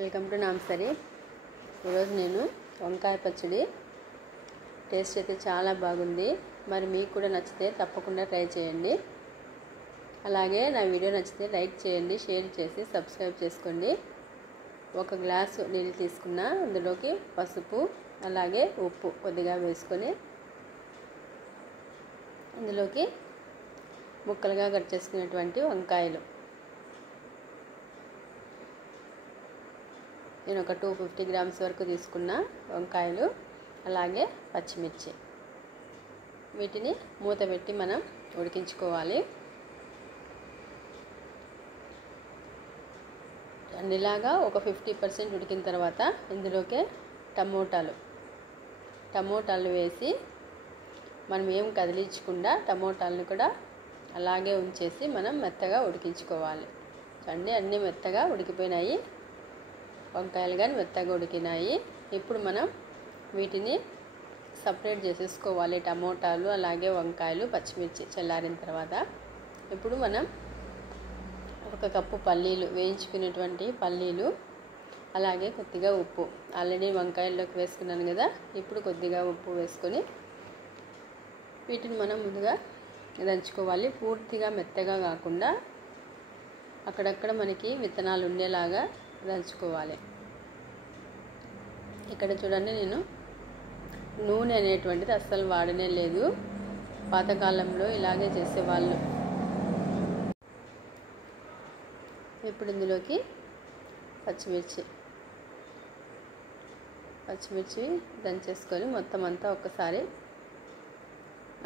Welcome to నాంసరి. ఈరోజు నేను వంకాయ పచ్చడి టేస్ట్ అయితే చాలా బాగుంది. మరి మీకు కూడా నచ్చితే తప్పకుండా ట్రై చేయండి. అలాగే నా వీడియో నచ్చితే లైక్ చేయండి, షేర్ చేసి సబ్స్క్రైబ్ చేసుకోండి. ఒక గ్లాసు నీళ్ళు తీసుకున్న అందులోకి పసుపు అలాగే ఉప్పు కొద్దిగా వేసుకొని ఇందులోకి ముక్కలుగా కట్ చేసుకున్నటువంటి వంకాయలు నేను ఒక 250 గ్రామ్స్ వరకు తీసుకున్న వంకాయలు అలాగే పచ్చిమిర్చి వీటిని మూత పెట్టి మనం ఉడికించుకోవాలి. అన్నిలాగా ఒక 50% ఉడికిన తర్వాత ఇందులోకి టమోటాలు వేసి మనం ఏం కదిలించకుండా టమోటాలను కూడా అలాగే ఉంచేసి మనం మెత్తగా ఉడికించుకోవాలి. చూడండి, అన్నీ మెత్తగా ఉడికిపోయినాయి, వంకాయలు కానీ మెత్తగా ఉడికినాయి. ఇప్పుడు మనం వీటిని సపరేట్ చేసేసుకోవాలి. టమోటాలు అలాగే వంకాయలు పచ్చిమిర్చి చల్లారిన తర్వాత ఇప్పుడు మనం ఒక కప్పు పల్లీలు, వేయించుకునేటువంటి పల్లీలు అలాగే కొద్దిగా ఉప్పు, ఆల్రెడీ వంకాయల్లోకి వేసుకున్నాను కదా, ఇప్పుడు కొద్దిగా ఉప్పు వేసుకొని వీటిని మనం ముందుగా దంచుకోవాలి. పూర్తిగా మెత్తగా కాకుండా అక్కడక్కడ మనకి విత్తనాలు ఉండేలాగా దంచుకోవాలి. ఇక్కడ చూడండి, నేను నూనె అనేటువంటిది అస్సలు వాడనే లేదు. పాతకాలంలో ఇలాగే చేసేవాళ్ళు. ఇప్పుడు ఇందులోకి పచ్చిమిర్చి దంచేసుకొని మొత్తం అంతా ఒక్కసారి,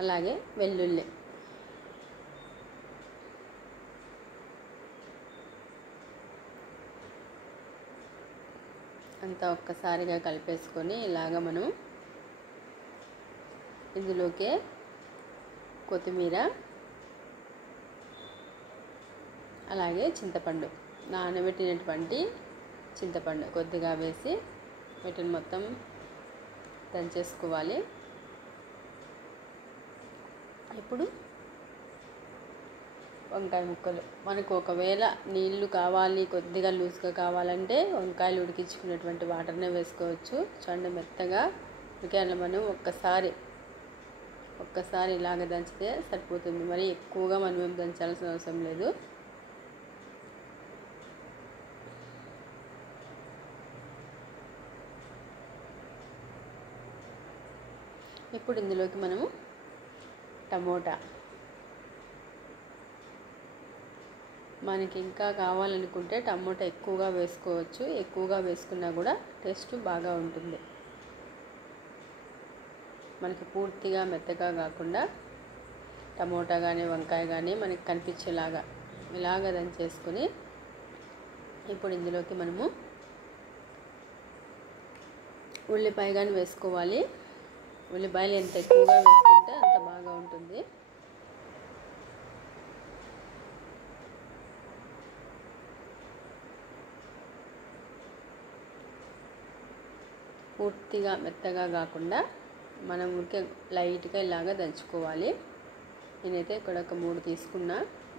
అలాగే వెల్లుల్లి అంతా ఒక్కసారిగా కలిపేసుకొని ఇలాగ మనం ఇందులోకే కొత్తిమీర అలాగే చింతపండు, నానబెట్టినటువంటి చింతపండు కొద్దిగా వేసి వీటిని మొత్తం దంచేసుకోవాలి. ఇప్పుడు వంకాయ ముక్కలు, మనకు ఒకవేళ నీళ్లు కావాలి, కొద్దిగా లూజ్గా కావాలంటే వంకాయలు ఉడికించుకున్నటువంటి వాటర్నే వేసుకోవచ్చు. చూడండి, మెత్తగా ఉడికాయలు మనం ఒక్కసారి ఇలాగ దంచితే సరిపోతుంది. మరి ఎక్కువగా మనం ఏం దంచాల్సిన అవసరం లేదు. ఇప్పుడు ఇందులోకి మనము టమోటా, మనకి ఇంకా కావాలనుకుంటే టమోటా ఎక్కువగా వేసుకోవచ్చు. ఎక్కువగా వేసుకున్నా కూడా టేస్ట్ బాగా ఉంటుంది. మనకి పూర్తిగా మెత్తగా కాకుండా టమోటా కానీ వంకాయ కానీ మనకి కనిపించేలాగా ఇలాగ దంచేసుకొని ఇప్పుడు ఇందులోకి మనము ఉల్లిపాయ కానీ వేసుకోవాలి. ఉల్లిపాయలు ఎంత ఎక్కువగా వేసుకుంటే అంత బాగా ఉంటుంది. పూర్తిగా మెత్తగా కాకుండా మనం ఊరికే లైట్గా ఇలాగా దంచుకోవాలి. నేనైతే ఇక్కడ ఒక 3 తీసుకున్నా.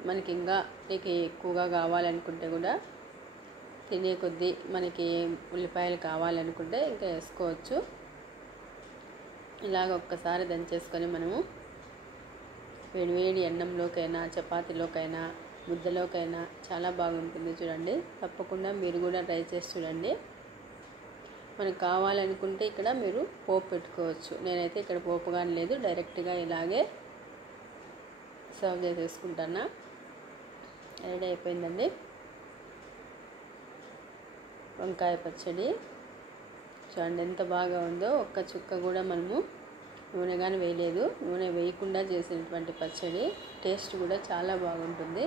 మనకి ఇంకా ఎక్కువగా కావాలనుకుంటే కూడా తినే కొద్దీ మనకి ఉల్లిపాయలు కావాలనుకుంటే ఇంకా వేసుకోవచ్చు. ఇలాగ ఒక్కసారి దంచేసుకొని మనము వేడివేడి అన్నంలోకైనా చపాతీలోకైనా ముద్దలోకైనా చాలా బాగుంటుంది. చూడండి, తప్పకుండా మీరు కూడా ట్రై చేసి చూడండి. మనకు కావాలనుకుంటే ఇక్కడ మీరు పోపు పెట్టుకోవచ్చు. నేనైతే ఇక్కడ పోపు కానీ లేదు, డైరెక్ట్గా ఇలాగే సర్వ్ చేసేసుకుంటాను. రెడీ అయిపోయిందండి వంకాయ పచ్చడి. చూడండి ఎంత బాగా ఉందో. ఒక్క చుక్క కూడా మనము నూనె కానీ వేయలేదు. నూనె వేయకుండా చేసినటువంటి పచ్చడి టేస్ట్ కూడా చాలా బాగుంటుంది.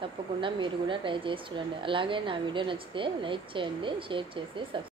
తప్పకుండా మీరు కూడా ట్రై చేసి చూడండి. అలాగే నా వీడియో నచ్చితే లైక్ చేయండి, షేర్ చేసి